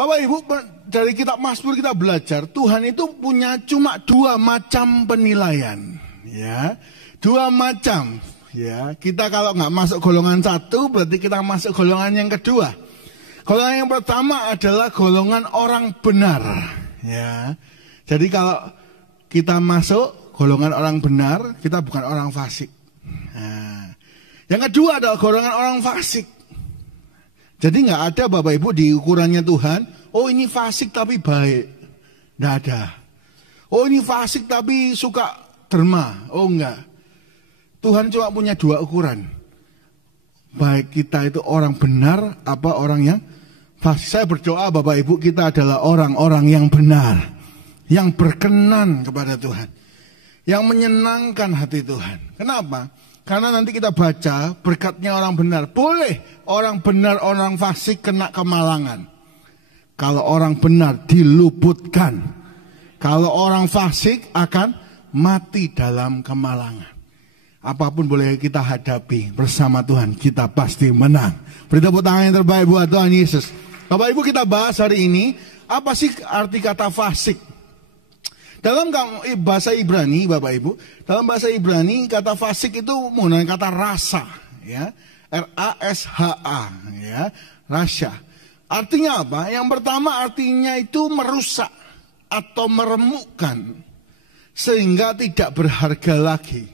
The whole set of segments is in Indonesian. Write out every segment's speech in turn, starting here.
Bapak Ibu, dari kitab Mazmur kita belajar, Tuhan itu punya cuma 2 macam penilaian. Ya, 2 macam. Ya, kita kalau nggak masuk golongan 1, berarti kita masuk golongan yang kedua. Golongan yang pertama adalah golongan orang benar. Ya, jadi kalau kita masuk golongan orang benar, kita bukan orang fasik. Nah, yang kedua adalah golongan orang fasik. Jadi nggak ada Bapak Ibu di ukurannya Tuhan, oh ini fasik tapi baik. Nggak ada. Oh ini fasik tapi suka derma. Oh enggak. Tuhan cuma punya 2 ukuran. Baik kita itu orang benar apa orang yang fasik. Saya berdoa Bapak Ibu kita adalah orang-orang yang benar. Yang berkenan kepada Tuhan. Yang menyenangkan hati Tuhan. Kenapa? Karena nanti kita baca berkatnya orang benar. Boleh orang benar, orang fasik kena kemalangan. Kalau orang benar diluputkan. Kalau orang fasik akan mati dalam kemalangan. Apapun boleh kita hadapi bersama Tuhan, kita pasti menang. Beri tepuk tangan yang terbaik buat Tuhan Yesus. Bapak Ibu kita bahas hari ini, apa sih arti kata fasik? Dalam bahasa Ibrani, Bapak Ibu, dalam bahasa Ibrani kata fasik itu menggunakan kata rasa, ya, R-A-S-H-A, ya, rasya. Artinya apa? Yang pertama artinya itu merusak atau meremukkan sehingga tidak berharga lagi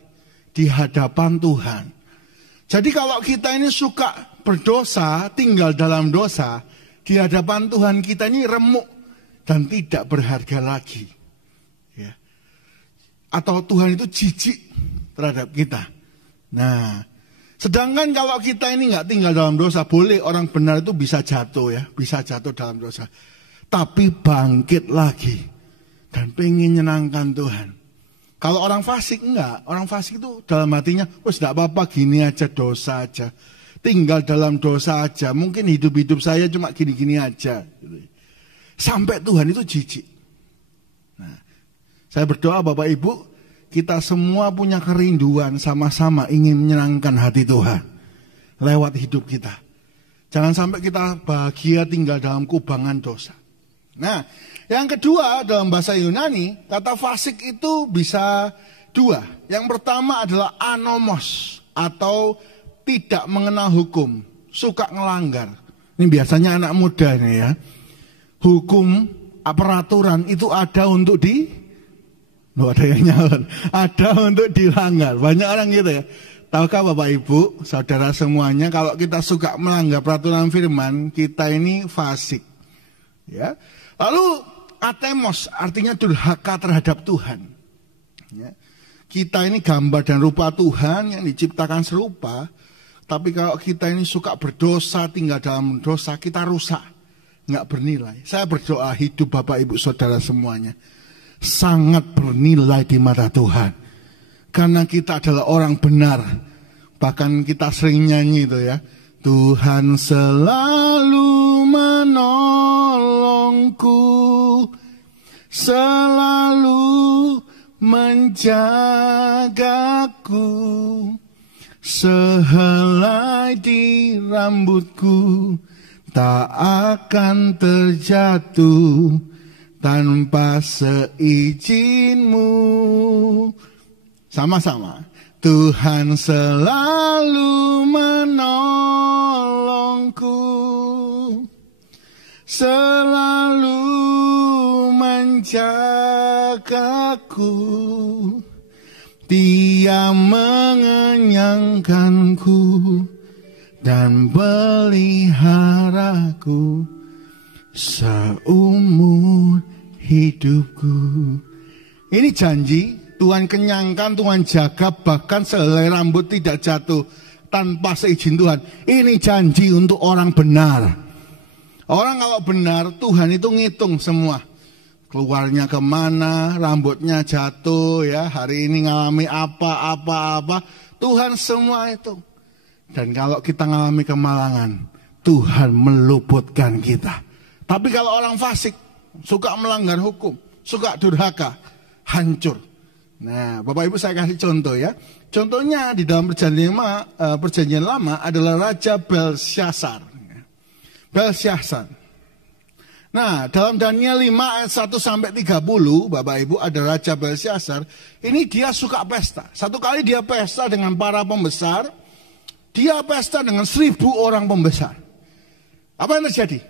di hadapan Tuhan. Jadi kalau kita ini suka berdosa, tinggal dalam dosa, di hadapan Tuhan kita ini remuk dan tidak berharga lagi. Atau Tuhan itu jijik terhadap kita. Nah, sedangkan kalau kita ini nggak tinggal dalam dosa, boleh orang benar itu bisa jatuh ya, bisa jatuh dalam dosa. Tapi bangkit lagi dan pengen menyenangkan Tuhan. Kalau orang fasik enggak, orang fasik itu dalam hatinya, wes enggak apa-apa gini aja dosa aja. Tinggal dalam dosa aja, mungkin hidup-hidup saya cuma gini-gini aja. Sampai Tuhan itu jijik. Saya berdoa Bapak Ibu, kita semua punya kerinduan sama-sama ingin menyenangkan hati Tuhan lewat hidup kita. Jangan sampai kita bahagia tinggal dalam kubangan dosa. Nah, yang kedua dalam bahasa Yunani, kata fasik itu bisa 2. Yang pertama adalah anomos atau tidak mengenal hukum, suka ngelanggar. Ini biasanya anak muda nih ya. Hukum, peraturan itu ada untuk ada yang nyalon. Ada untuk dilanggar. Banyak orang gitu ya. Tahukah Bapak Ibu, saudara semuanya, kalau kita suka melanggar peraturan firman, kita ini fasik. Ya. Lalu atemos artinya durhaka terhadap Tuhan. Ya. Kita ini gambar dan rupa Tuhan yang diciptakan serupa. Tapi kalau kita ini suka berdosa, tinggal dalam dosa, kita rusak. Nggak bernilai. Saya berdoa hidup Bapak Ibu saudara semuanya sangat bernilai di mata Tuhan. Karena kita adalah orang benar. Bahkan kita sering nyanyi itu ya. Tuhan selalu menolongku, selalu menjagaku, sehelai di rambutku tak akan terjatuh tanpa seizin-Mu. Sama-sama. Tuhan selalu menolongku, selalu menjagaku. Dia mengenyangkanku dan peliharaku seumur hidupku. Ini janji, Tuhan kenyangkan, Tuhan jaga, bahkan sehelai rambut tidak jatuh tanpa seizin Tuhan. Ini janji untuk orang benar. Orang kalau benar, Tuhan itu ngitung semua. Keluarnya kemana, rambutnya jatuh, ya hari ini ngalami apa. Tuhan semua itu. Dan kalau kita ngalami kemalangan, Tuhan meluputkan kita. Tapi kalau orang fasik, suka melanggar hukum, suka durhaka, hancur. Nah, Bapak Ibu saya kasih contoh ya. Contohnya di dalam perjanjian lama adalah Raja Belsyazar. Belsyazar. Nah, dalam Daniel 5 ayat 1 sampai 30, Bapak Ibu, ada Raja Belsyazar. Ini dia suka pesta. Satu kali dia pesta dengan para pembesar. Dia pesta dengan 1.000 orang pembesar. Apa yang terjadi?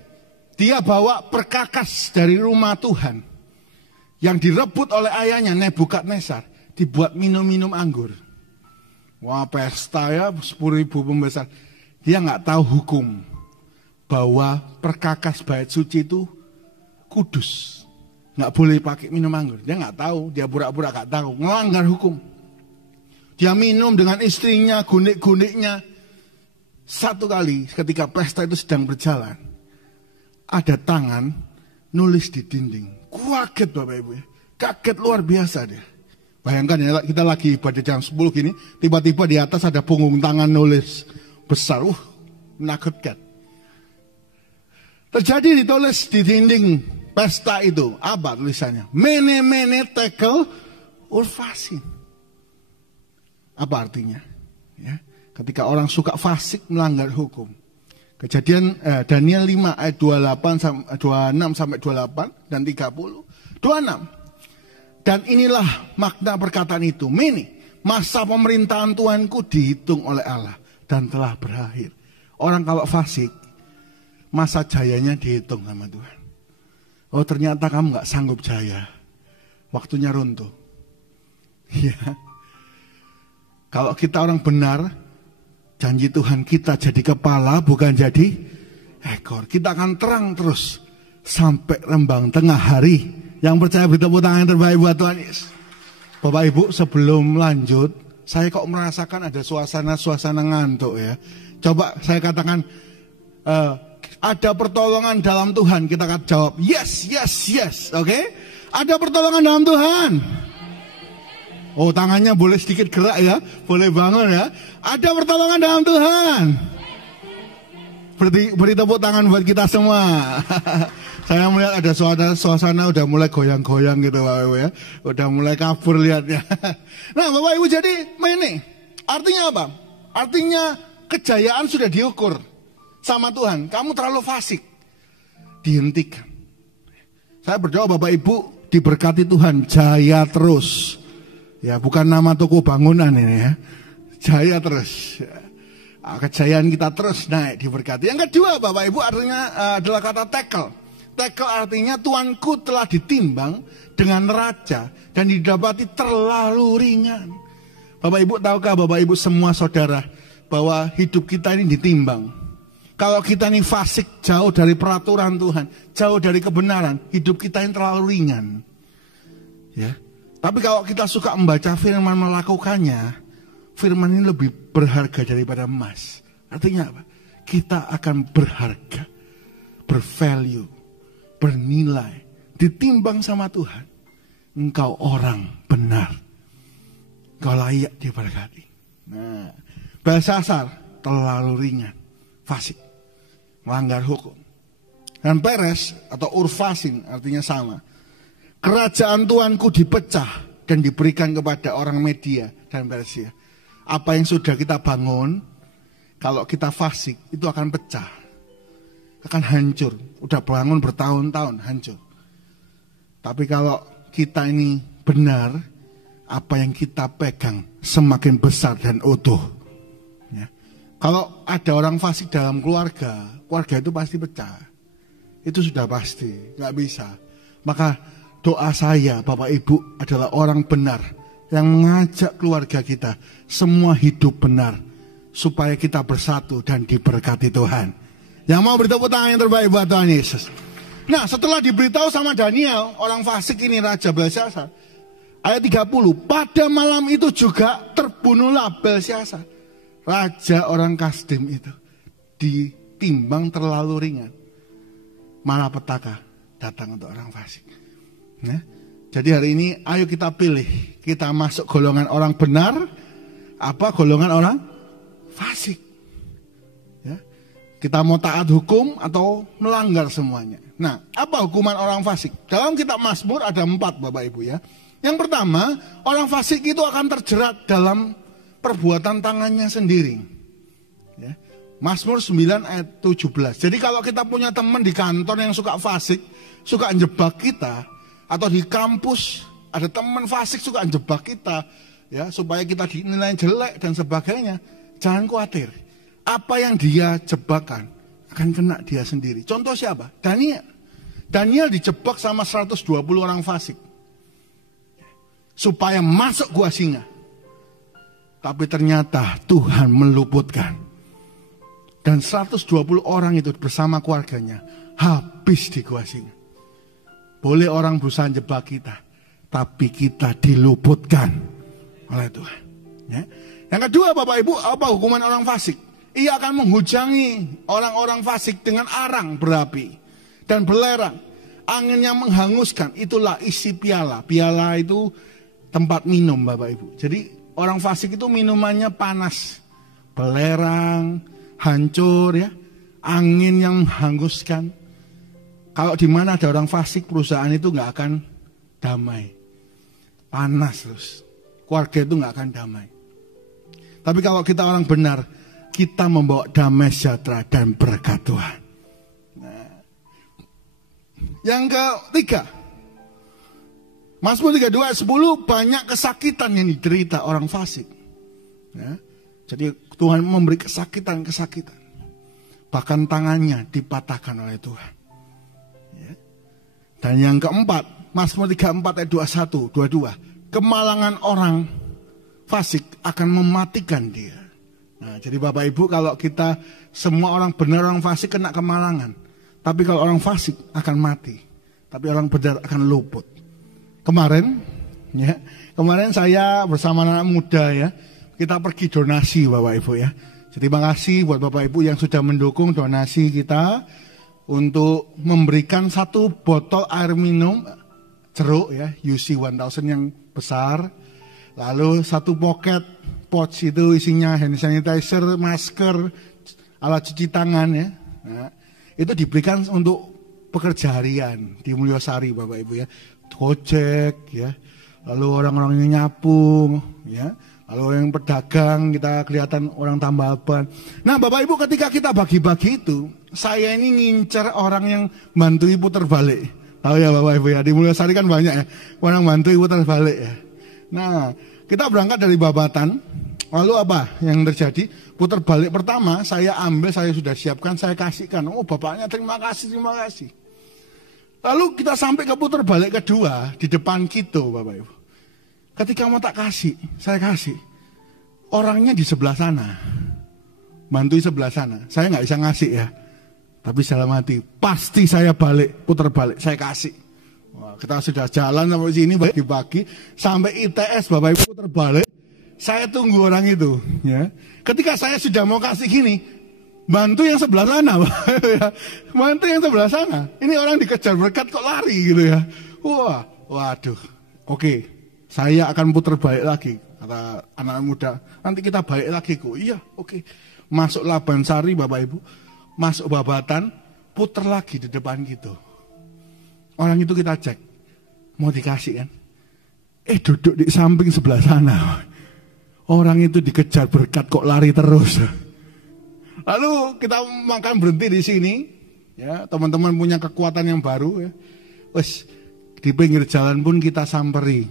Dia bawa perkakas dari rumah Tuhan yang direbut oleh ayahnya Nebukadnezar, dibuat minum-minum anggur. Wah, pesta ya, 10.000 pembesar. Dia nggak tahu hukum bahwa perkakas bait suci itu kudus, nggak boleh pakai minum anggur. Dia nggak tahu, dia pura-pura nggak tahu, melanggar hukum. Dia minum dengan istrinya, gunik-guniknya. Satu kali ketika pesta itu sedang berjalan, ada tangan nulis di dinding. Kaget Bapak Ibu ya, kaget luar biasa dia. Bayangkan ya, kita lagi ibadah jam 10 gini, tiba-tiba di atas ada punggung tangan nulis besar, menakutkan. Terjadi ditulis di dinding pesta itu, apa tulisannya? Mene mene tekel urfasin. Apa artinya? Ya, ketika orang suka fasik melanggar hukum. Kejadian Daniel 5 ayat 26 sampai 28 dan 30. 26. Dan inilah makna perkataan itu. Mene, masa pemerintahan Tuhanku dihitung oleh Allah dan telah berakhir. Orang kalau fasik, masa jayanya dihitung sama Tuhan. Oh, ternyata kamu gak sanggup jaya. Waktunya runtuh. Ya. Kalau kita orang benar, janji Tuhan kita jadi kepala bukan jadi ekor. Kita akan terang terus sampai rembang tengah hari. Yang percaya beri tepuk tangan yang terbaik buat Tuhan Yesus. Bapak Ibu, sebelum lanjut, saya kok merasakan ada suasana-suasana ngantuk ya. Coba saya katakan, ada pertolongan dalam Tuhan. Kita akan jawab, yes, yes, yes. Oke? Ada pertolongan dalam Tuhan. Oh, tangannya boleh sedikit gerak ya. Boleh bangun ya. Ada pertolongan dalam Tuhan. Beri tepuk tangan buat kita semua. Saya melihat ada suasana udah mulai goyang-goyang gitu Bapak Ibu ya. Udah mulai kabur lihatnya. Nah Bapak Ibu, jadi ini artinya apa? Artinya kejayaan sudah diukur sama Tuhan. Kamu terlalu fasik, dihentikan. Saya berdoa Bapak Ibu diberkati Tuhan, jaya terus. Ya, bukan nama toko bangunan ini ya. Jaya terus. Kejayaan kita terus naik, diberkati. Yang kedua Bapak Ibu artinya adalah kata tekel. Tekel artinya Tuanku telah ditimbang dengan neraca dan didapati terlalu ringan. Bapak Ibu tahukah Bapak Ibu semua saudara bahwa hidup kita ini ditimbang. Kalau kita ini fasik, jauh dari peraturan Tuhan, jauh dari kebenaran, hidup kita ini terlalu ringan. Ya. Tapi kalau kita suka membaca firman, melakukannya, firman ini lebih berharga daripada emas. Artinya apa? Kita akan berharga, bervalue, bernilai, ditimbang sama Tuhan. Engkau orang benar, engkau layak diberkati. Nah, Belsyazar terlalu ringan, fasik, melanggar hukum. Dan Peres atau Urfasin artinya sama. Kerajaan Tuanku dipecah dan diberikan kepada orang Media dan Persia. Apa yang sudah kita bangun, kalau kita fasik itu akan pecah, akan hancur. Udah bangun bertahun-tahun hancur. Tapi kalau kita ini benar, apa yang kita pegang semakin besar dan utuh. Ya. Kalau ada orang fasik dalam keluarga, keluarga itu pasti pecah. Itu sudah pasti, nggak bisa. Maka doa saya, Bapak Ibu adalah orang benar yang mengajak keluarga kita semua hidup benar supaya kita bersatu dan diberkati Tuhan. Yang mau beri tepuk tangan yang terbaik buat Tuhan Yesus. Nah, setelah diberitahu sama Daniel, orang fasik ini Raja Belsyazar, ayat 30, pada malam itu juga terbunuhlah Belsyazar, raja orang Kasdim itu, ditimbang terlalu ringan. Malapetaka datang untuk orang fasik. Nah, jadi hari ini ayo kita pilih, kita masuk golongan orang benar, apa golongan orang fasik. Ya. Kita mau taat hukum atau melanggar semuanya. Nah, apa hukuman orang fasik? Dalam kitab Mazmur ada 4 Bapak Ibu ya. Yang pertama, orang fasik itu akan terjerat dalam perbuatan tangannya sendiri. Ya. Mazmur 9 ayat 17. Jadi kalau kita punya teman di kantor yang suka fasik, suka jebak kita, atau di kampus ada teman fasik suka jebak kita, ya, supaya kita dinilai jelek dan sebagainya, jangan khawatir. Apa yang dia jebakan akan kena dia sendiri. Contoh siapa? Daniel. Daniel dijebak sama 120 orang fasik supaya masuk gua singa. Tapi ternyata Tuhan meluputkan. Dan 120 orang itu bersama keluarganya habis di gua singa. Boleh orang berusaha jebak kita, tapi kita diluputkan oleh Tuhan. Ya. Yang kedua, Bapak Ibu, apa hukuman orang fasik? Ia akan menghujangi orang-orang fasik dengan arang berapi dan belerang. Angin yang menghanguskan, itulah isi piala. Piala itu tempat minum, Bapak Ibu. Jadi orang fasik itu minumannya panas, belerang, hancur, ya, angin yang menghanguskan. Kalau di mana ada orang fasik, perusahaan itu nggak akan damai, panas terus, keluarga itu nggak akan damai. Tapi kalau kita orang benar, kita membawa damai sejahtera dan berkat Tuhan. Nah, yang ketiga, Mazmur 32 ayat 10, banyak kesakitan yang diderita orang fasik. Ya. Jadi Tuhan memberi kesakitan-kesakitan. Bahkan tangannya dipatahkan oleh Tuhan. Ya. Dan yang keempat, Mazmur 34 ayat 21, 22. Kemalangan orang fasik akan mematikan dia. Nah, jadi Bapak Ibu, kalau kita semua orang benar, orang fasik kena kemalangan. Tapi kalau orang fasik akan mati. Tapi orang benar akan luput. Kemarin saya bersama anak muda, ya, kita pergi donasi, Bapak Ibu, ya. Jadi terima kasih buat Bapak Ibu yang sudah mendukung donasi kita untuk memberikan 1 botol air minum jeruk, ya, UC 1000 yang besar. Lalu 1 pocket pouch itu isinya hand sanitizer, masker, alat cuci tangan, ya. Nah, itu diberikan untuk pekerja harian di Mulyosari, Bapak Ibu, ya. Gojek, ya. Lalu orang-orang yang nyapu, ya. Lalu yang pedagang, kita kelihatan orang tambahan. Nah, Bapak Ibu, ketika kita bagi-bagi itu, saya ini ngincer orang yang bantu putar balik. Tahu ya Bapak Ibu, ya, di Mulyosari kan banyak, ya, orang bantu putar balik, ya. Nah, kita berangkat dari Babatan. Lalu apa yang terjadi? Putar balik pertama saya ambil, saya sudah siapkan, saya kasihkan. Oh, bapaknya terima kasih. Lalu kita sampai ke putar balik kedua di depan kita, Bapak Ibu. Ketika mau tak kasih, saya kasih. Orangnya di sebelah sana, bantu sebelah sana. Saya nggak bisa ngasih, ya. Tapi dalam hati, pasti saya balik, putar balik, saya kasih. Wah, kita sudah jalan sampai sini bagi-bagi sampai ITS, Bapak Ibu, putar balik. Saya tunggu orang itu, ya. Ketika saya sudah mau kasih gini, bantu yang sebelah sana, bantu yang sebelah sana. Ini orang dikejar berkat kok lari gitu, ya. Wah, waduh. Oke, saya akan putar balik lagi, kata anak muda. Nanti kita balik lagi kok. Iya, oke. Masuk Labansari, Bapak Ibu, masuk Babatan, putar lagi di depan gitu. Orang itu kita cek, mau dikasih kan? Duduk di samping sebelah sana. Orang itu dikejar berkat kok lari terus. Lalu kita makan berhenti di sini, ya, teman-teman punya kekuatan yang baru, ya. Wes di pinggir jalan pun kita samperi.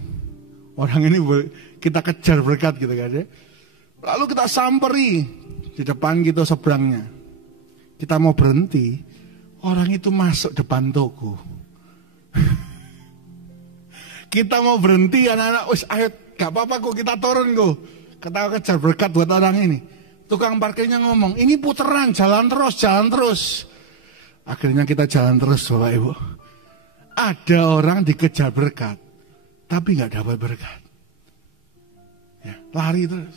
Orang ini kita kejar berkat gitu kan, ya. Lalu kita samperi di depan gitu seberangnya. Kita mau berhenti, orang itu masuk depan toko. Kita mau berhenti, anak-anak, wes ayo, gak apa-apa kok, kita turun kok. Kita kejar berkat buat orang ini. Tukang parkirnya ngomong, ini puteran, jalan terus. Akhirnya kita jalan terus, Bapak Ibu. Ada orang dikejar berkat, tapi gak dapat berkat. Ya, lari terus.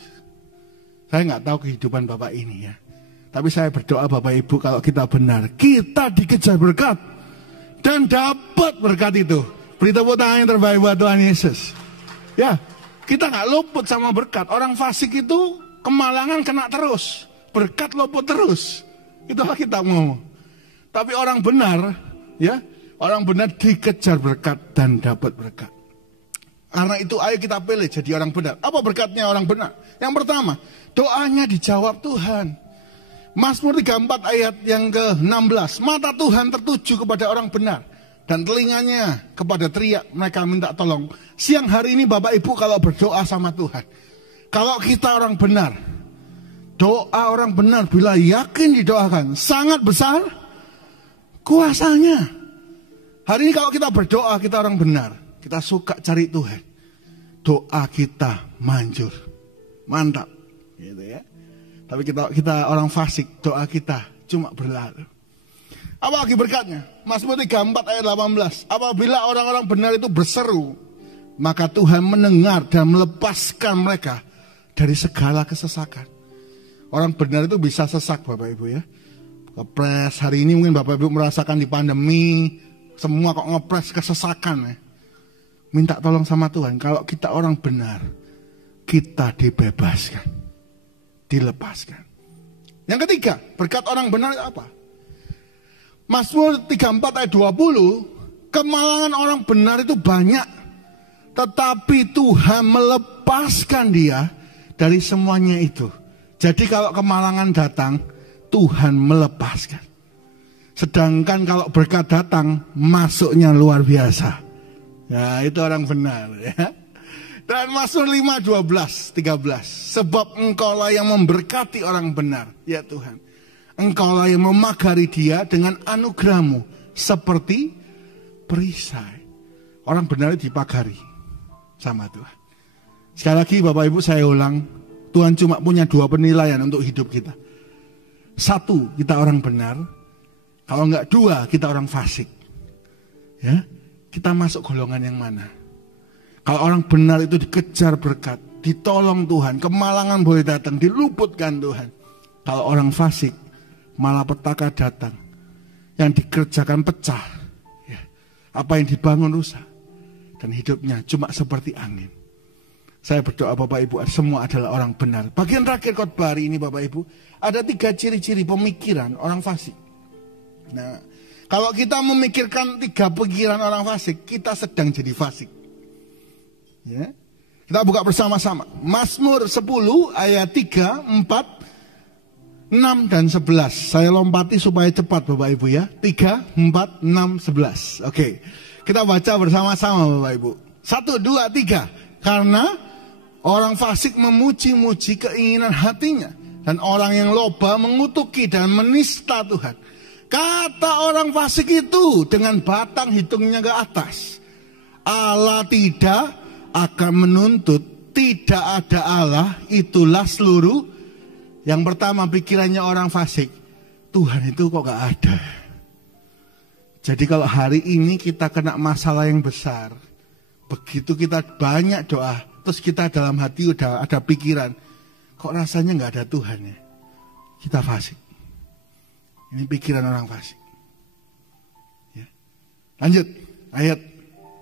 Saya gak tahu kehidupan Bapak ini, ya. Tapi saya berdoa Bapak Ibu, kalau kita benar, kita dikejar berkat dan dapat berkat itu. Beri tepuk tangan yang terbaik buat Tuhan Yesus. Ya, kita gak luput sama berkat. Orang fasik itu kemalangan kena terus, berkat luput terus. Itulah kita ngomong. Tapi orang benar, ya, orang benar dikejar berkat dan dapat berkat. Karena itu ayo kita pilih jadi orang benar. Apa berkatnya orang benar? Yang pertama, doanya dijawab Tuhan. Mazmur 34 ayat yang ke-16. Mata Tuhan tertuju kepada orang benar, dan telinganya kepada teriak mereka minta tolong. Siang hari ini Bapak Ibu kalau berdoa sama Tuhan, kalau kita orang benar, doa orang benar bila yakin didoakan, sangat besar kuasanya. Hari ini kalau kita berdoa, kita orang benar, kita suka cari Tuhan, doa kita manjur, mantap, gitu ya. Tapi kita orang fasik, doa kita cuma berlalu. Apa lagi berkatnya? Mazmur 34 ayat 18. Apabila orang-orang benar itu berseru, maka Tuhan mendengar dan melepaskan mereka dari segala kesesakan. Orang benar itu bisa sesak Bapak Ibu ya. Ngepres, hari ini mungkin Bapak Ibu merasakan di pandemi, semua kok ngepres kesesakan ya. Minta tolong sama Tuhan, kalau kita orang benar, kita dibebaskan, dilepaskan. Yang ketiga, berkat orang benar apa? Mazmur 34 ayat 20, kemalangan orang benar itu banyak, tetapi Tuhan melepaskan dia dari semuanya itu. Jadi kalau kemalangan datang, Tuhan melepaskan. Sedangkan kalau berkat datang, masuknya luar biasa. Ya, itu orang benar ya. Dan Mazmur 5, 12, 13. Sebab engkaulah yang memberkati orang benar, ya Tuhan. Engkaulah yang memagari dia dengan anugerahmu seperti perisai. Orang benar dipagari sama Tuhan. Sekali lagi Bapak Ibu saya ulang, Tuhan cuma punya 2 penilaian untuk hidup kita. 1, kita orang benar. Kalau enggak 2, kita orang fasik. Ya, kita masuk golongan yang mana? Kalau orang benar itu dikejar berkat, ditolong Tuhan, kemalangan boleh datang, diluputkan Tuhan. Kalau orang fasik, malah petaka datang, yang dikerjakan pecah, ya. Apa yang dibangun rusak, dan hidupnya cuma seperti angin. Saya berdoa Bapak Ibu, semua adalah orang benar. Bagian terakhir khotbah hari ini Bapak Ibu, ada 3 ciri-ciri pemikiran orang fasik. Nah, kalau kita memikirkan 3 pikiran orang fasik, kita sedang jadi fasik. Ya. Kita buka bersama-sama. Mazmur 10 ayat 3, 4, 6 dan 11. Saya lompati supaya cepat Bapak Ibu ya. 3, 4, 6, 11. Oke. Kita baca bersama-sama Bapak Ibu. 1, 2, 3. Karena orang fasik memuji-muji keinginan hatinya, dan orang yang loba mengutuki dan menista Tuhan. Kata orang fasik itu dengan batang hitungnya ke atas, Allah tidak akan menuntut, tidak ada Allah, itulah seluruh. Yang pertama pikirannya orang fasik, Tuhan itu kok gak ada. Jadi kalau hari ini kita kena masalah yang besar, begitu kita banyak doa, terus kita dalam hati udah ada pikiran, kok rasanya gak ada Tuhan ya, kita fasik. Ini pikiran orang fasik ya. Lanjut ayat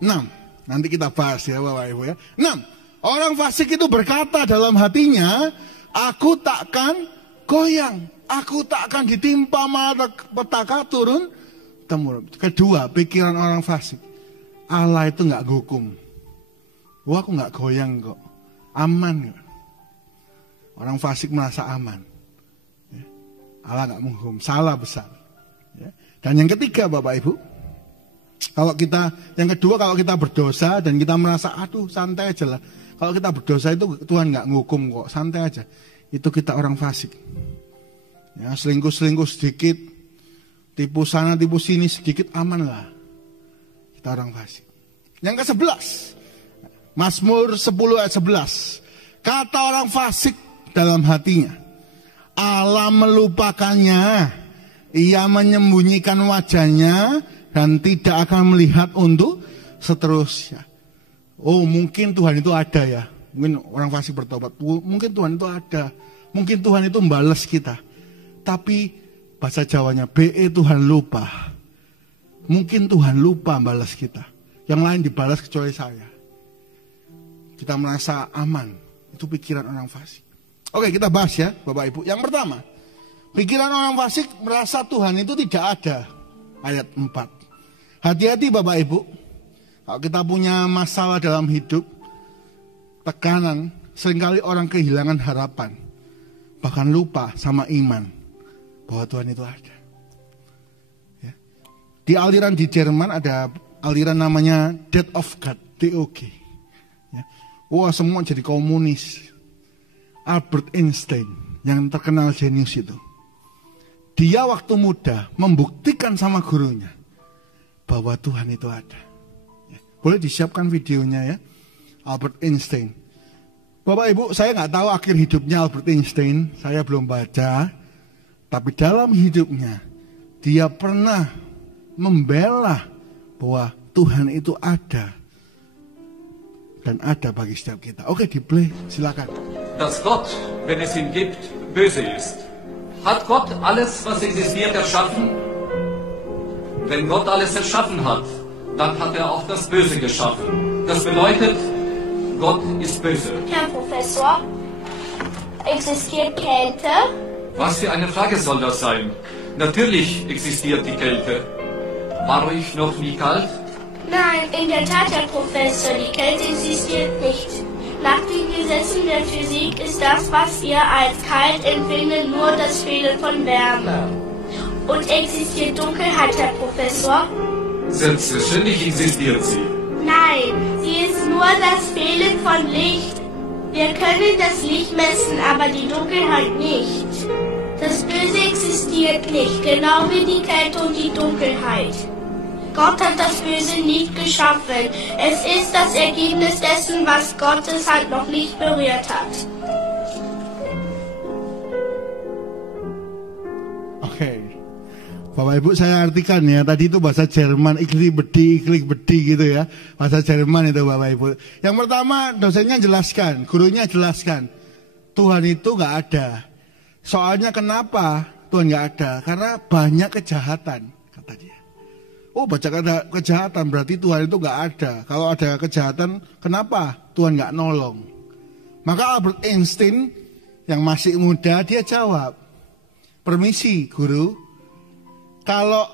6. Nanti kita bahas ya Bapak Ibu ya. 6. Orang fasik itu berkata dalam hatinya, aku takkan goyang, aku takkan ditimpa malapetaka turun temurun. Kedua, pikiran orang fasik, Allah itu nggak hukum. Wah, aku nggak goyang kok, aman kok. Orang fasik merasa aman. Ya. Allah nggak menghukum, salah besar. Ya. Dan yang ketiga Bapak Ibu, yang kedua kalau kita berdosa dan kita merasa aduh santai aja lah. Kalau kita berdosa itu Tuhan nggak ngukum kok, santai aja. Itu kita orang fasik. Ya, selingkuh sedikit, tipu sana tipu sini sedikit, aman lah. Kita orang fasik. Yang ke-11, Mazmur 10 ayat 11. Kata orang fasik dalam hatinya, Allah melupakannya, ia menyembunyikan wajahnya dan tidak akan melihat untuk seterusnya. Oh, mungkin Tuhan itu ada ya. Mungkin orang fasik bertobat. Mungkin Tuhan itu ada. Mungkin Tuhan itu membalas kita. Tapi bahasa Jawanya, BE Tuhan lupa. Mungkin Tuhan lupa membalas kita. Yang lain dibalas kecuali saya. Kita merasa aman. Itu pikiran orang fasik. Oke, kita bahas ya Bapak Ibu. Yang pertama, pikiran orang fasik merasa Tuhan itu tidak ada. Ayat 4. Hati-hati Bapak Ibu, kalau kita punya masalah dalam hidup, tekanan, seringkali orang kehilangan harapan, bahkan lupa sama iman. bahwa Tuhan itu ada. Ya. Di aliran di Jerman ada aliran namanya Death of God, DOG. Ya. Wah, semua jadi komunis. Albert Einstein yang terkenal jenius itu. Dia waktu muda membuktikan sama gurunya bahwa Tuhan itu ada. Ya. Boleh disiapkan videonya ya, Albert Einstein. Bapak Ibu, saya nggak tahu akhir hidupnya Albert Einstein, saya belum baca. Tapi dalam hidupnya, dia pernah membela bahwa Tuhan itu ada. Dan ada bagi setiap kita. Oke, di play, silakan. Dass Gott, wenn es ihn gibt, böse ist. Hat Gott alles, was existiert, erschaffen? Wenn Gott alles erschaffen hat, dann hat er auch das Böse geschaffen. Das bedeutet, Gott ist böse. Herr Professor, existiert Kälte? Was für eine Frage soll das sein? Natürlich existiert die Kälte. War euch noch nie kalt? Nein, in der Tat, Herr Professor, die Kälte existiert nicht. Nach den Gesetzen der Physik ist das, was wir als kalt empfinden, nur das Fehlen von Wärme. Und existiert Dunkelheit, Herr Professor? Selbstverständlich existiert sie. Nein, sie ist nur das Fehlen von Licht. Wir können das Licht messen, aber die Dunkelheit nicht. Das Böse existiert nicht, genau wie die Kälte und die Dunkelheit. Gott hat das Böse nicht geschaffen. Es ist das Ergebnis dessen, was Gottes Hand noch nicht berührt hat. Oke. Bapak Ibu saya artikan ya, tadi itu bahasa Jerman, iklik bedi gitu ya. Bahasa Jerman itu Bapak Ibu. Yang pertama dosennya jelaskan, gurunya jelaskan. Tuhan itu gak ada. Soalnya kenapa Tuhan gak ada? Karena banyak kejahatan, kata dia. Oh, baca ada kejahatan berarti Tuhan itu gak ada. Kalau ada kejahatan, kenapa Tuhan gak nolong? Maka Albert Einstein yang masih muda, dia jawab, permisi guru, kalau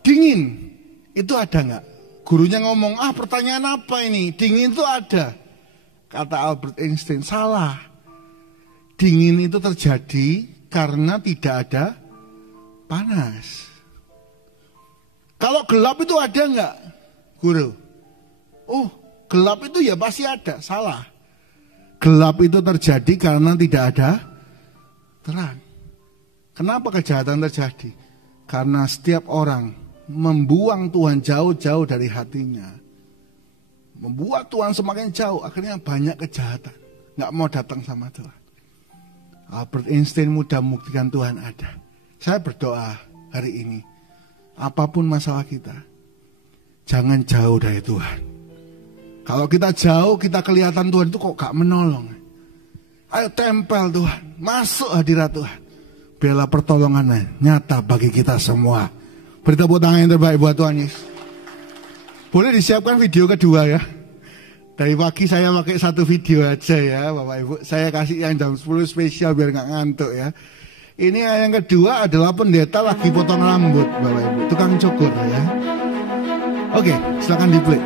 dingin itu ada nggak? Gurunya ngomong, pertanyaan apa ini? Dingin itu ada. Kata Albert Einstein, salah. Dingin itu terjadi karena tidak ada panas. Kalau gelap itu ada nggak, guru? Oh, gelap itu ya pasti ada. Salah. Gelap itu terjadi karena tidak ada terang. Kenapa kejahatan terjadi? Karena setiap orang membuang Tuhan jauh-jauh dari hatinya. Membuat Tuhan semakin jauh, akhirnya banyak kejahatan. Nggak mau datang sama Tuhan. Albert Einstein mudah membuktikan Tuhan ada. Saya berdoa hari ini, apapun masalah kita, jangan jauh dari Tuhan. Kalau kita jauh, kita kelihatan Tuhan itu kok gak menolong. Ayo tempel Tuhan, masuk hadirat Tuhan. Biarlah pertolongannya nyata bagi kita semua. Beri tepuk tangan yang terbaik buat Tuhan Yesus. Boleh disiapkan video kedua ya. Dari pagi saya pakai satu video aja ya Bapak Ibu. Saya kasih yang jam 10 spesial biar gak ngantuk ya. Ini yang kedua adalah pendeta lagi potong rambut Bapak Ibu. Tukang cukur ya. Oke, silakan di play.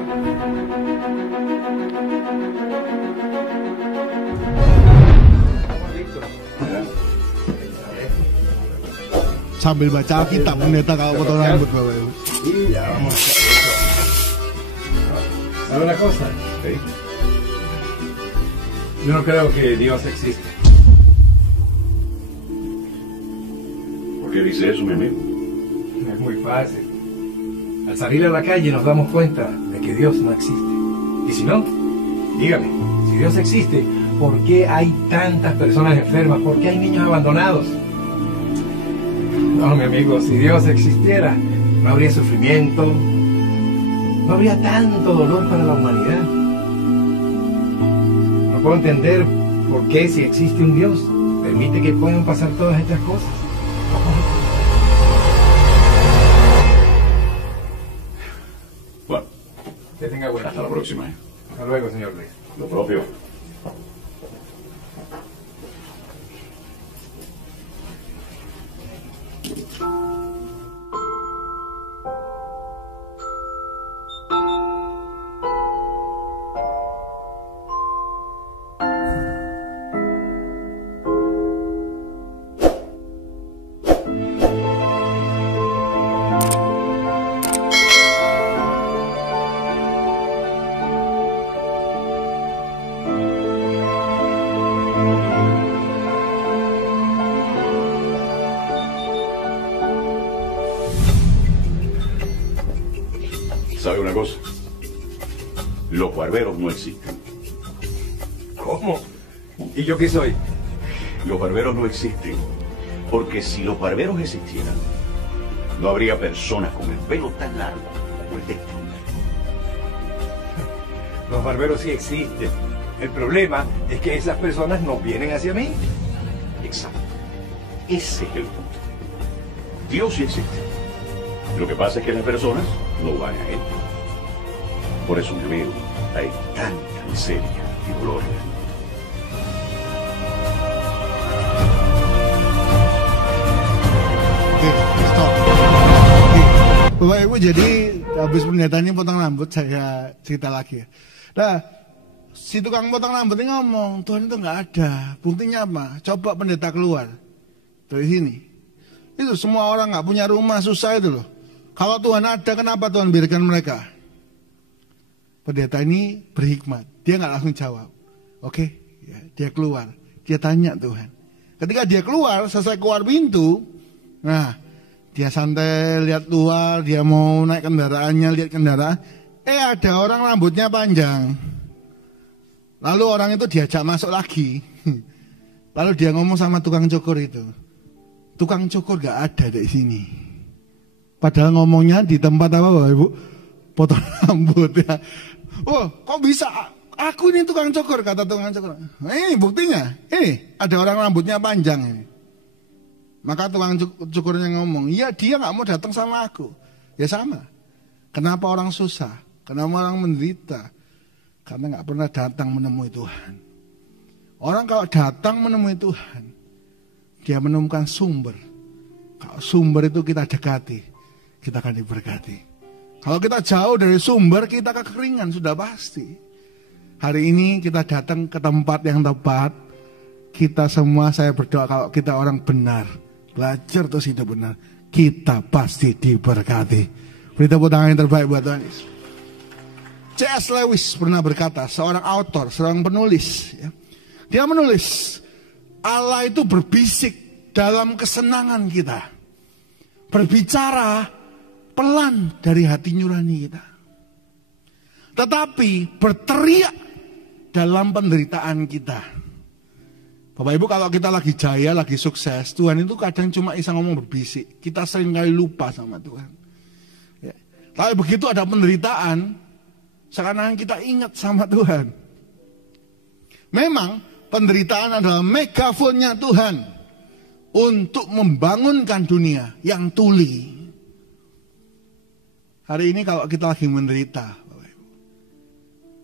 Sambil baca Alkitab pendeta kalau potong rambut Bapak Ibu. Iya, ¿sabe una cosa? ¿Sí? Yo no creo que Dios existe. ¿Por qué dice eso, mi amigo? Es muy fácil. Al salir a la calle nos damos cuenta de que Dios no existe. Y si no, dígame, si Dios existe, ¿por qué hay tantas personas enfermas? ¿Por qué hay niños abandonados? No, mi amigo, si Dios existiera, no habría sufrimiento, no habría tanto dolor para la humanidad. No puedo entender por qué, si existe un Dios, permite que puedan pasar todas estas cosas. Bueno, Que tenga buen hasta la próxima. Hasta luego, señor Reyes. Lo propio. ¿Sabe una cosa? Los barberos no existen. ¿Cómo? ¿Y yo qué soy? Los barberos no existen. Porque si los barberos existieran, no habría personas con el pelo tan largo como el de este hombre. Los barberos sí existen. El problema es que esas personas no vienen hacia mí. Exacto. Ese es el punto. Dios sí existe. Lo que pasa es que las personas no van a Él. Por eso me veo, hay tanta miseria y dolor en el mundo. Bapak Ibu, jadi habis pendetaannya potong rambut, saya cerita lagi. Nah, si tukang potong rambut ini ngomong, Tuhan itu nggak ada. Buktinya apa? Coba pendeta keluar dari sini. Itu semua orang nggak punya rumah, susah itu loh. Kalau Tuhan ada, kenapa Tuhan biarkan mereka? Pendeta ini berhikmat, dia nggak langsung jawab. Oke, ya, dia keluar, dia tanya Tuhan. Ketika dia keluar, selesai keluar pintu, nah, dia santai lihat luar, dia mau naik kendaraannya, lihat kendaraan. Ada orang rambutnya panjang. Lalu orang itu diajak masuk lagi. Lalu dia ngomong sama tukang cukur itu. Tukang cukur gak ada di sini. Padahal ngomongnya di tempat apa Bapak Ibu? Potong rambut ya. Oh, kok bisa? Aku ini tukang cukur, kata tukang cukur. Nah, ini buktinya. Ini ada orang rambutnya panjang ini. Maka tukang cukurnya ngomong, iya dia gak mau datang sama aku. Ya sama. Kenapa orang susah? Kenapa orang menderita? Karena gak pernah datang menemui Tuhan. Orang kalau datang menemui Tuhan, dia menemukan sumber. Kalau sumber itu kita dekati, kita akan diberkati. Kalau kita jauh dari sumber, kita kekeringan, sudah pasti. Hari ini kita datang ke tempat yang tepat. Kita semua, saya berdoa kalau kita orang benar, belajar terus hidup benar, kita pasti diberkati. Beri tepuk tangan yang terbaik buat Tuhan Yesus. C.S. Lewis pernah berkata, seorang autor, seorang penulis, ya, dia menulis, Allah itu berbisik dalam kesenangan kita, berbicara pelan dari hati nurani kita, tetapi berteriak dalam penderitaan kita. Bapak Ibu, kalau kita lagi jaya, lagi sukses, Tuhan itu kadang cuma bisa ngomong berbisik. Kita sering kali lupa sama Tuhan. Ya. Tapi begitu ada penderitaan, sekarang kita ingat sama Tuhan. Memang penderitaan adalah megafonnya Tuhan untuk membangunkan dunia yang tuli. Hari ini kalau kita lagi menderita, Bapak Ibu,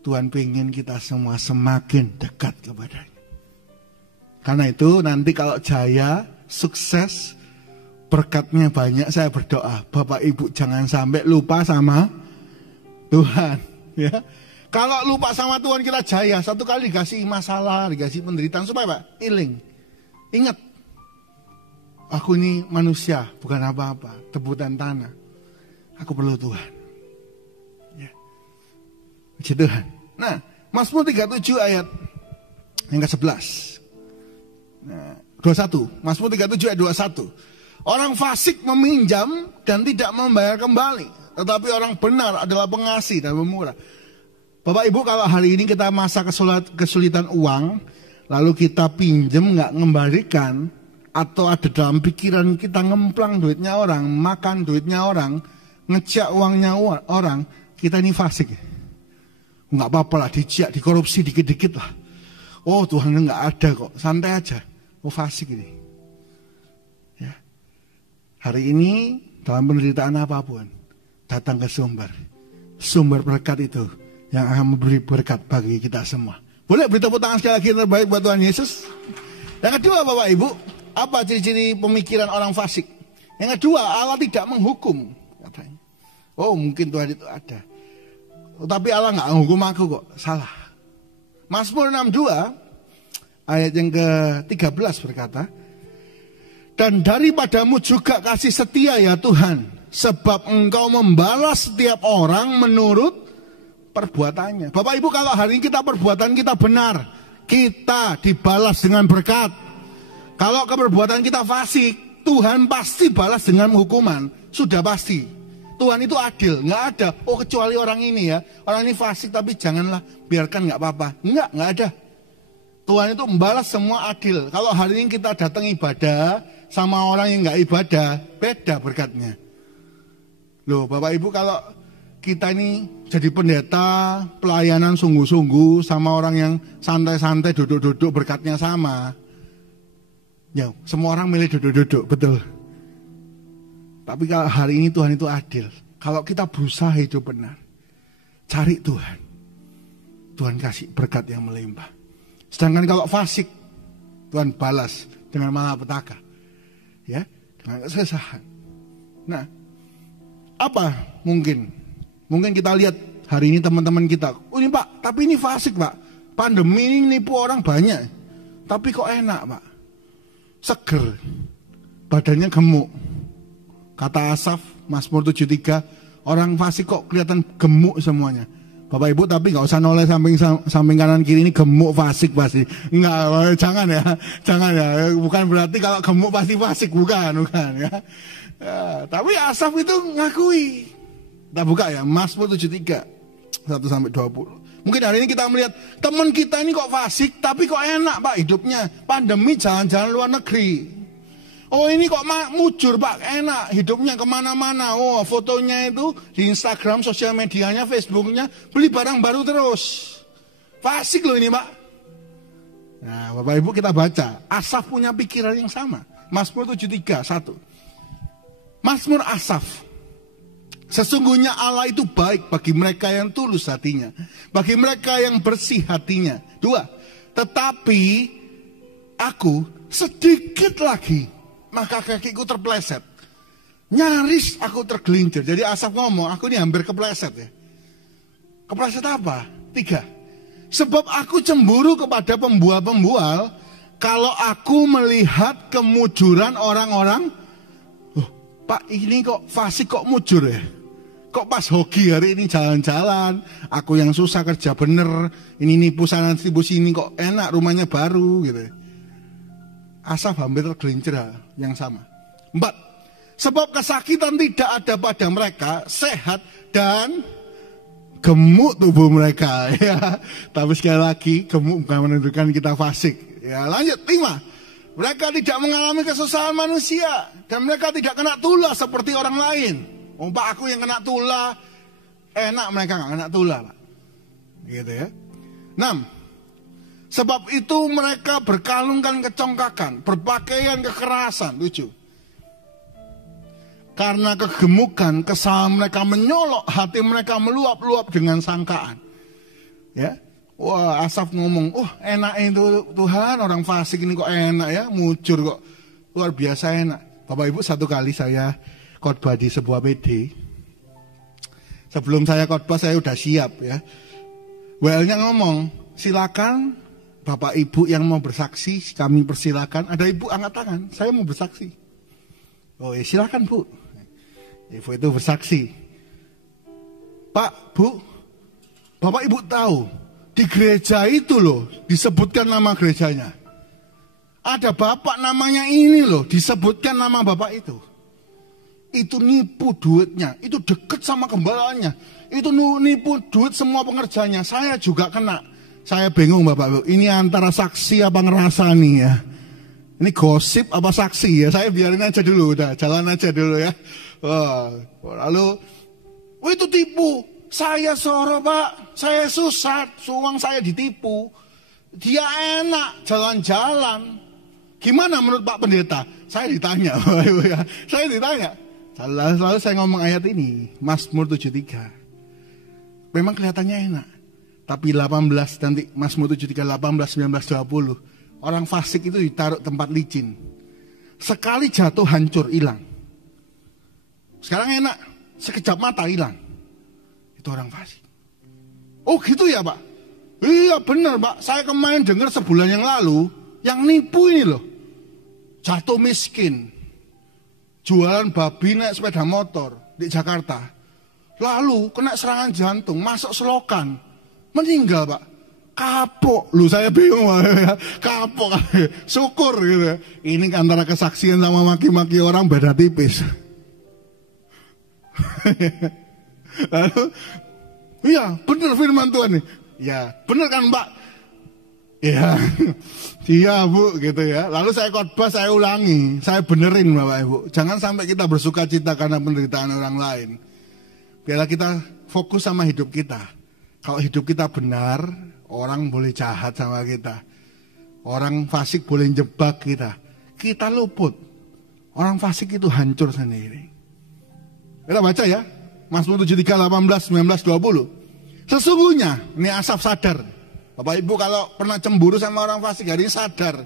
Tuhan pengen kita semua semakin dekat kepadanya. Karena itu nanti kalau jaya, sukses, berkatnya banyak, saya berdoa, Bapak Ibu jangan sampai lupa sama Tuhan. Ya. Kalau lupa sama Tuhan kita jaya, satu kali dikasih masalah, dikasih penderitaan, supaya Pak, iling. Ingat, aku ini manusia, bukan apa-apa, tebusan tanah. Aku perlu Tuhan. Ya. Puji Tuhan. Nah, Mazmur 37 ayat yang ke-11. Nah, 21, Mazmur 37 ayat 21. Orang fasik meminjam dan tidak membayar kembali, tetapi orang benar adalah pengasih dan pemurah. Bapak Ibu, kalau hari ini kita masa kesulitan uang, lalu kita pinjam nggak ngembalikan, atau ada dalam pikiran kita ngemplang duitnya orang, makan duitnya orang, ngejak uangnya orang, kita ini fasik. Nggak apa-apa lah, dijak, dikorupsi dikit-dikit lah. Oh Tuhan nggak ada kok, santai aja. Oh fasik ini. Ya. Hari ini dalam penderitaan apapun, datang ke sumber. Sumber berkat itu yang akan memberi berkat bagi kita semua. Boleh beri tepuk tangan sekali lagi yang terbaik buat Tuhan Yesus. Yang kedua Bapak Ibu, apa ciri-ciri pemikiran orang fasik? Yang kedua, Allah tidak menghukum, katanya. Oh mungkin Tuhan itu ada, tapi Allah nggak menghukum aku kok. Salah. Mazmur 62 ayat yang ke-13 berkata, dan daripadamu juga kasih setia ya Tuhan, sebab engkau membalas setiap orang menurut perbuatannya. Bapak Ibu, kalau hari ini perbuatan kita benar, kita dibalas dengan berkat. Kalau perbuatan kita fasik, Tuhan pasti balas dengan hukuman. Sudah pasti. Tuhan itu adil, nggak ada. Oh kecuali orang ini ya, orang ini fasik tapi janganlah, biarkan nggak apa-apa. Nggak ada. Tuhan itu membalas semua adil. Kalau hari ini kita datang ibadah sama orang yang nggak ibadah, beda berkatnya. Loh Bapak Ibu, kalau kita ini jadi pendeta, pelayanan sungguh-sungguh sama orang yang santai-santai duduk-duduk berkatnya sama. Ya, semua orang milih duduk-duduk, betul. Tapi kalau hari ini Tuhan itu adil. Kalau kita berusaha hidup benar, cari Tuhan, Tuhan kasih berkat yang melimpah. Sedangkan kalau fasik, Tuhan balas dengan malapetaka, ya, dengan kesusahan. Nah, apa mungkin kita lihat hari ini teman-teman kita, oh ini Pak, tapi ini fasik Pak, pandemi ini nipu orang banyak, tapi kok enak Pak, seger, badannya gemuk. Kata Asaf, Mazmur 73, orang fasik kok kelihatan gemuk semuanya. Bapak Ibu tapi nggak usah noleh samping kanan kiri ini gemuk fasik pasti. Enggak, jangan ya. Bukan berarti kalau gemuk pasti fasik, bukan ya. Ya, tapi Asaf itu ngakui. Kita buka ya, Mazmur 73, 1-20. Mungkin hari ini kita melihat teman kita ini kok fasik, tapi kok enak Pak hidupnya. Pandemi jalan-jalan luar negeri. Oh ini kok mujur Pak, enak hidupnya kemana-mana. Oh fotonya itu di Instagram, sosial medianya, Facebooknya, beli barang baru terus. Fasik loh ini Pak. Nah Bapak Ibu kita baca, Asaf punya pikiran yang sama. Mazmur 73, 1. Mazmur Asaf. Sesungguhnya Allah itu baik bagi mereka yang tulus hatinya, bagi mereka yang bersih hatinya. 2. Tetapi aku sedikit lagi, maka kakiku terpeleset. Nyaris aku tergelincir. Jadi Asaf ngomong, aku ini hampir kepleset ya. Kepleset apa? 3. Sebab aku cemburu kepada pembual-pembual, kalau aku melihat kemujuran orang-orang. Oh, Pak ini kok fasik kok mujur ya? Kok pas hoki hari ini jalan-jalan, aku yang susah kerja bener, ini nipu sana nipu sini kok enak rumahnya baru gitu. Asaf hampir tergelincir yang sama. 4. Sebab kesakitan tidak ada pada mereka, sehat dan gemuk tubuh mereka. Ya. Tapi sekali lagi gemuk bukan menunjukkan kita fasik. Ya, lanjut 5. Mereka tidak mengalami kesusahan manusia dan mereka tidak kena tulah seperti orang lain. Oh Pak, aku yang kena tulah, enak mereka nggak kena tulah Pak. Gitu ya. 6. Sebab itu mereka berkalungkan kecongkakan, berpakaian kekerasan. 7. Karena kegemukan, kesalahan mereka menyolok, hati mereka meluap-luap dengan sangkaan. Ya, wah Asaf ngomong, enak itu Tuhan, orang fasik ini kok enak ya, mujur kok, luar biasa enak. Bapak Ibu, satu kali saya khotbah di sebuah PD. Sebelum saya khotbah saya udah siap ya. WL-nya ngomong, silakan Bapak Ibu yang mau bersaksi, kami persilakan. Ada Ibu angkat tangan, saya mau bersaksi. Oh ya silakan Bu. Ibu itu bersaksi. Pak, Bu, Bapak Ibu tahu, di gereja itu loh, disebutkan nama gerejanya. Ada Bapak namanya ini loh, disebutkan nama Bapak itu. Itu nipu duitnya, itu deket sama gembalaannya. Itu nipu duit semua pengerjanya, saya juga kena. Saya bingung Bapak Ibu, ini antara saksi apa ngerasa nih ya. Ini gosip apa saksi ya, saya biarin aja dulu, udah jalan aja dulu ya. Lalu, itu tipu, saya soro Pak, saya susah, uang saya ditipu. Dia enak, jalan-jalan. Gimana menurut Pak Pendeta? Saya ditanya, saya ditanya. Lalu saya ngomong ayat ini, Mazmur 73. Memang kelihatannya enak. Tapi 18 nanti Mazmur 73 18 19 20 orang fasik itu ditaruh tempat licin. Sekali jatuh hancur hilang. Sekarang enak, sekejap mata hilang. Itu orang fasik. Oh gitu ya Pak? Iya benar Pak. Saya kemarin dengar sebulan yang lalu yang nipu ini loh. Jatuh miskin. Jualan babi naik sepeda motor di Jakarta. Lalu kena serangan jantung, masuk selokan. Meninggal Pak, kapok. Lu saya bingung ya, kapok. Syukur gitu. Ini antara kesaksian sama maki-maki orang beda tipis. Lalu, iya benar firman Tuhan nih. Ya benar kan Mbak? Ya, iya Bu gitu ya. Lalu saya khotbah, saya ulangi, saya benerin Bapak Ibu. Jangan sampai kita bersuka cita karena penderitaan orang lain. Biarlah kita fokus sama hidup kita. Kalau hidup kita benar, orang boleh jahat sama kita. Orang fasik boleh jebak kita. Kita luput. Orang fasik itu hancur sendiri. Kita baca ya. Mazmur 73, 18, 19, 20. Sesungguhnya, ini Asaf sadar. Bapak Ibu kalau pernah cemburu sama orang fasik, hari ini sadar.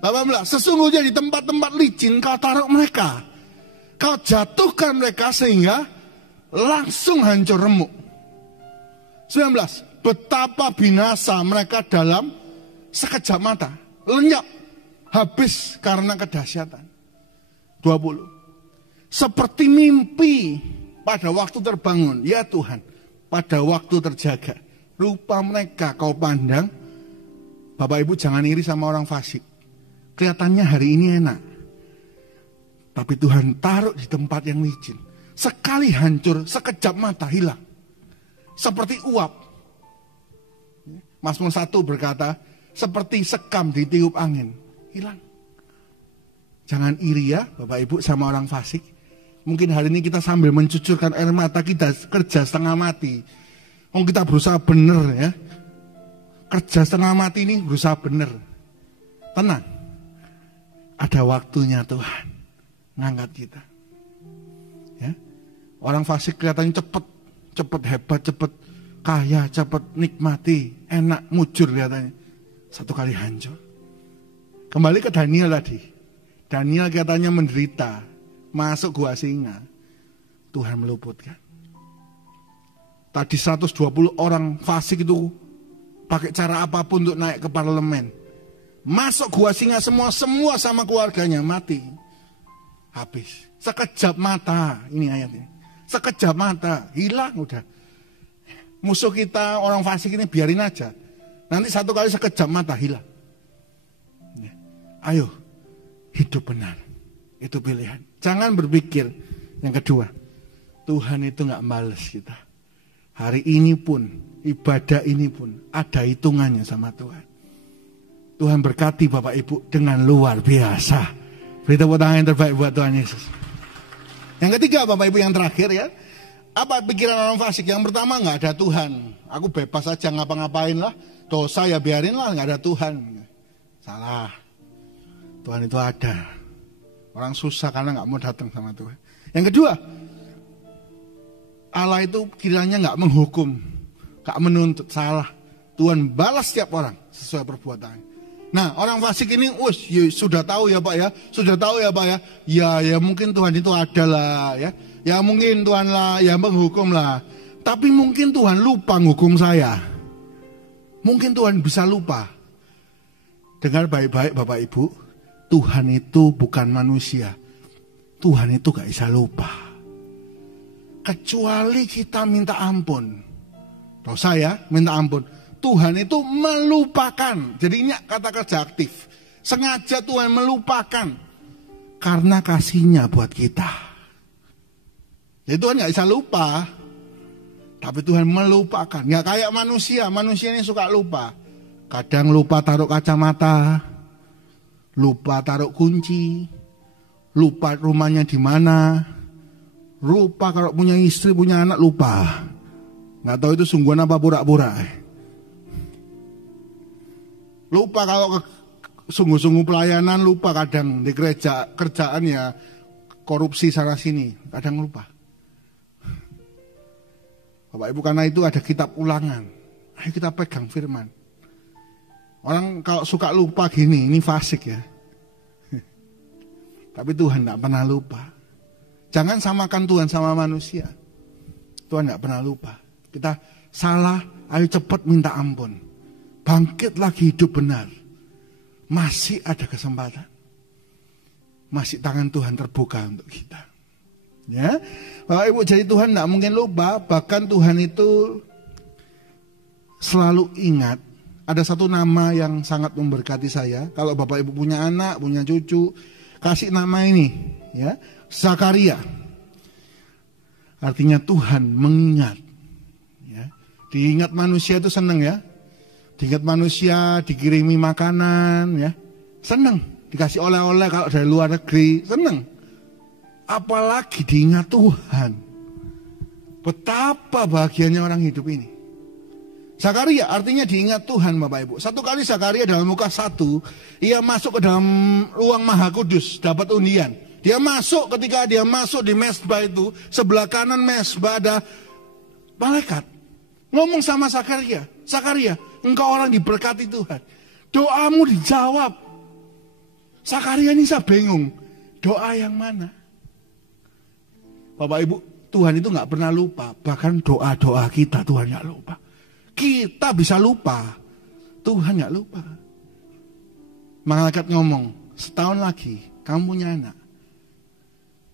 18, sesungguhnya di tempat-tempat licin kau taruh mereka. Kau jatuhkan mereka sehingga langsung hancur remuk. 19, betapa binasa mereka dalam sekejap mata. Lenyap, habis karena kedahsyatan. 20, seperti mimpi pada waktu terbangun. Ya Tuhan, pada waktu terjaga. Rupa mereka kau pandang. Bapak Ibu jangan iri sama orang fasik. Kelihatannya hari ini enak. Tapi Tuhan taruh di tempat yang licin. Sekali hancur, sekejap mata hilang. Seperti uap. Mazmur 1 berkata, seperti sekam ditiup angin. Hilang. Jangan iri ya Bapak Ibu sama orang fasik. Mungkin hari ini kita sambil mencucurkan air mata kita kerja setengah mati. Kita berusaha benar ya. Kerja setengah mati ini berusaha benar. Tenang. Ada waktunya Tuhan ngangkat kita. Ya. Orang fasik kelihatannya cepat hebat, cepat kaya, cepat nikmati, enak, mujur kelihatannya. Satu kali hancur. Kembali ke Daniel tadi. Daniel kelihatannya menderita, masuk gua singa. Tuhan meluputkan. Tadi 120 orang fasik itu pakai cara apapun untuk naik ke parlemen. Masuk gua singa semua sama keluarganya mati. Habis. Sekejap mata, ini ayatnya. Sekejap mata, hilang udah. Musuh kita orang fasik ini biarin aja. Nanti satu kali sekejap mata hilang. Ayo, hidup benar. Itu pilihan. Jangan berpikir. Yang kedua, Tuhan itu gak males kita. Hari ini pun, ibadah ini pun ada hitungannya sama Tuhan. Tuhan berkati Bapak Ibu dengan luar biasa. Beri tepuk tangan yang terbaik buat Tuhan Yesus. Yang ketiga Bapak Ibu yang terakhir ya. Apa pikiran orang fasik? Yang pertama gak ada Tuhan. Aku bebas aja ngapa-ngapain lah. Dosa ya biarin lah, gak ada Tuhan. Salah. Tuhan itu ada. Orang susah karena gak mau datang sama Tuhan. Yang kedua, Allah itu kiranya gak menghukum, gak menuntut, salah. Tuhan balas setiap orang sesuai perbuatannya. Nah orang fasik ini, sudah tahu ya Pak ya, sudah tahu ya Pak ya. Ya mungkin Tuhan itu ada lah ya. Ya mungkin Tuhan lah yang menghukum lah. Tapi mungkin Tuhan lupa menghukum saya. Mungkin Tuhan bisa lupa. Dengar baik-baik Bapak Ibu, Tuhan itu bukan manusia. Tuhan itu gak bisa lupa. Kecuali kita minta ampun. Dosa ya, minta ampun. Tuhan itu melupakan. Jadi ini kata kerja aktif. Sengaja Tuhan melupakan. Karena kasihnya buat kita. Jadi Tuhan gak bisa lupa. Tapi Tuhan melupakan. Gak kayak manusia. Manusia ini suka lupa. Kadang lupa taruh kacamata. Lupa taruh kunci. Lupa rumahnya di mana. Lupa kalau punya istri, punya anak, lupa. Nggak tahu itu sungguhan apa pura-pura. Lupa kalau sungguh-sungguh pelayanan, lupa kadang di gereja kerjaan ya korupsi sana sini, kadang lupa. Bapak Ibu karena itu ada kitab ulangan. Ayo kita pegang firman. Orang kalau suka lupa gini, ini fasik ya. Tapi Tuhan nggak pernah lupa. Jangan samakan Tuhan sama manusia. Tuhan gak pernah lupa. Kita salah, ayo cepat minta ampun. Bangkit lagi hidup benar. Masih ada kesempatan. Masih tangan Tuhan terbuka untuk kita. Ya, Bapak Ibu, jadi Tuhan gak mungkin lupa. Bahkan Tuhan itu selalu ingat. Ada satu nama yang sangat memberkati saya. Kalau Bapak Ibu punya anak, punya cucu, kasih nama ini. Ya, Zakaria. Artinya Tuhan mengingat. Ya. Diingat manusia itu senang ya. Diingat manusia, dikirimi makanan ya. Senang. Dikasih oleh-oleh kalau dari luar negeri, senang. Apalagi diingat Tuhan. Betapa bahagianya orang hidup ini. Zakaria artinya diingat Tuhan Bapak Ibu. Satu kali Zakaria dalam Lukas 1, ia masuk ke dalam ruang Maha Kudus, dapat undian. Dia masuk, ketika dia masuk di mesbah itu, sebelah kanan mesbah ada malaikat. Ngomong sama Zakaria, Zakaria, engkau orang diberkati Tuhan. Doamu dijawab. Zakaria ini saya bingung, doa yang mana? Bapak Ibu, Tuhan itu gak pernah lupa. Bahkan doa-doa kita Tuhan gak lupa. Kita bisa lupa, Tuhan gak lupa. Malaikat ngomong, setahun lagi kamu punya anak.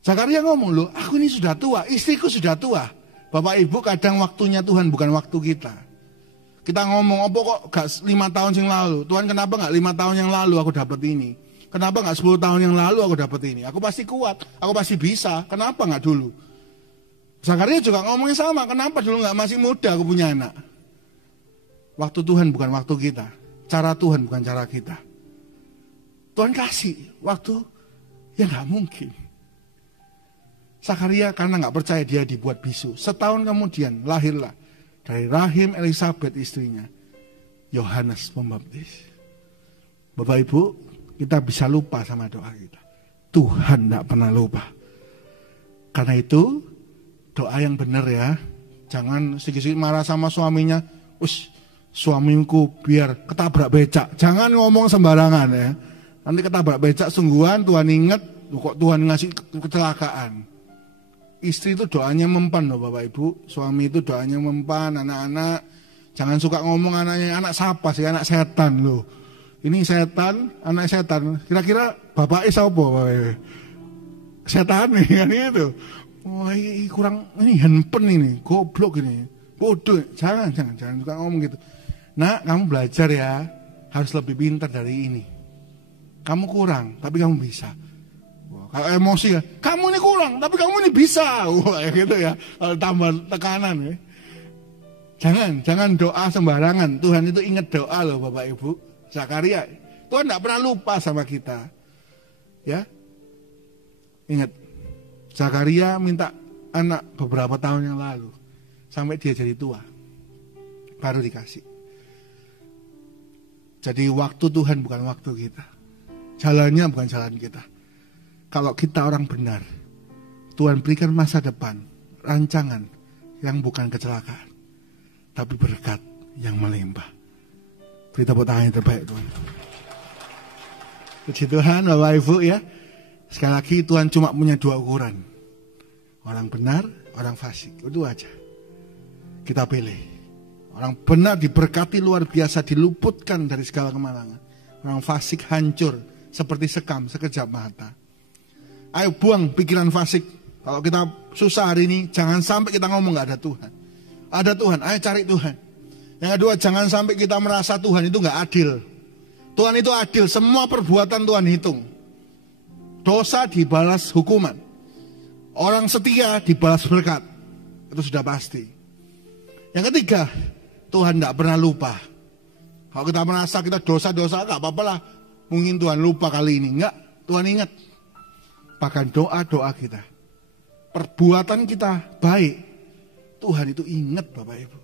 Zakaria ngomong, loh aku ini sudah tua, istriku sudah tua. Bapak Ibu kadang waktunya Tuhan bukan waktu kita. Kita ngomong, apa kok gak 5 tahun yang lalu? Tuhan kenapa gak 5 tahun yang lalu aku dapat ini? Kenapa gak 10 tahun yang lalu aku dapat ini? Aku pasti kuat, aku pasti bisa. Kenapa gak dulu? Zakaria juga ngomongin sama, kenapa dulu gak masih muda aku punya anak? Waktu Tuhan bukan waktu kita. Cara Tuhan bukan cara kita. Tuhan kasih waktu yang gak mungkin. Zakaria karena gak percaya dia dibuat bisu. Setahun kemudian lahirlah dari rahim Elisabeth istrinya Yohanes Pembaptis. Bapak Ibu, kita bisa lupa sama doa kita. Tuhan gak pernah lupa. Karena itu doa yang benar ya. Jangan sedikit marah sama suaminya. Suamiku biar ketabrak becak. Jangan ngomong sembarangan ya. Nanti ketabrak becak sungguhan Tuhan ingat. Kok Tuhan ngasih kecelakaan. Istri itu doanya mempan loh Bapak Ibu. Suami itu doanya mempan. Anak-anak jangan suka ngomong anaknya. Anak siapa sih? Anak setan loh. Ini setan, anak setan. Kira-kira Bapak siapa Bapak Ibu? Setan nih kan itu. Wah ini kurang, ini handphone ini. Goblok ini. Bodoh. Jangan suka ngomong gitu. Nah, kamu belajar ya, harus lebih pintar dari ini. Kamu kurang, tapi kamu bisa. Wah, kalau emosi ya, kamu ini kurang, tapi kamu ini bisa. Wah, gitu ya. Kalau tambah tekanan ya. Jangan doa sembarangan. Tuhan itu ingat doa loh Bapak Ibu. Zakaria, Tuhan tidak pernah lupa sama kita. Ya, ingat. Zakaria minta anak beberapa tahun yang lalu, sampai dia jadi tua, baru dikasih. Jadi waktu Tuhan bukan waktu kita. Jalannya bukan jalan kita. Kalau kita orang benar, Tuhan berikan masa depan, rancangan yang bukan kecelakaan, tapi berkat yang melimpah. Beri tepuk tangan yang terbaik Tuhan. Puji Tuhan Bapak Ibu ya. Sekali lagi Tuhan cuma punya 2 ukuran. Orang benar, orang fasik. Itu aja. Kita pilih. Orang benar diberkati luar biasa, diluputkan dari segala kemalangan. Orang fasik hancur seperti sekam sekejap mata. Ayo buang pikiran fasik. Kalau kita susah hari ini, jangan sampai kita ngomong gak ada Tuhan. Ada Tuhan, ayo cari Tuhan. Yang kedua, jangan sampai kita merasa Tuhan itu gak adil. Tuhan itu adil, semua perbuatan Tuhan hitung. Dosa dibalas hukuman. Orang setia dibalas berkat. Itu sudah pasti. Yang ketiga, Tuhan tidak pernah lupa. Kalau kita merasa kita dosa-dosa, gak apa-apa lah. Mungkin Tuhan lupa kali ini. Enggak, Tuhan ingat. Bahkan doa-doa kita, perbuatan kita baik, Tuhan itu ingat Bapak Ibu.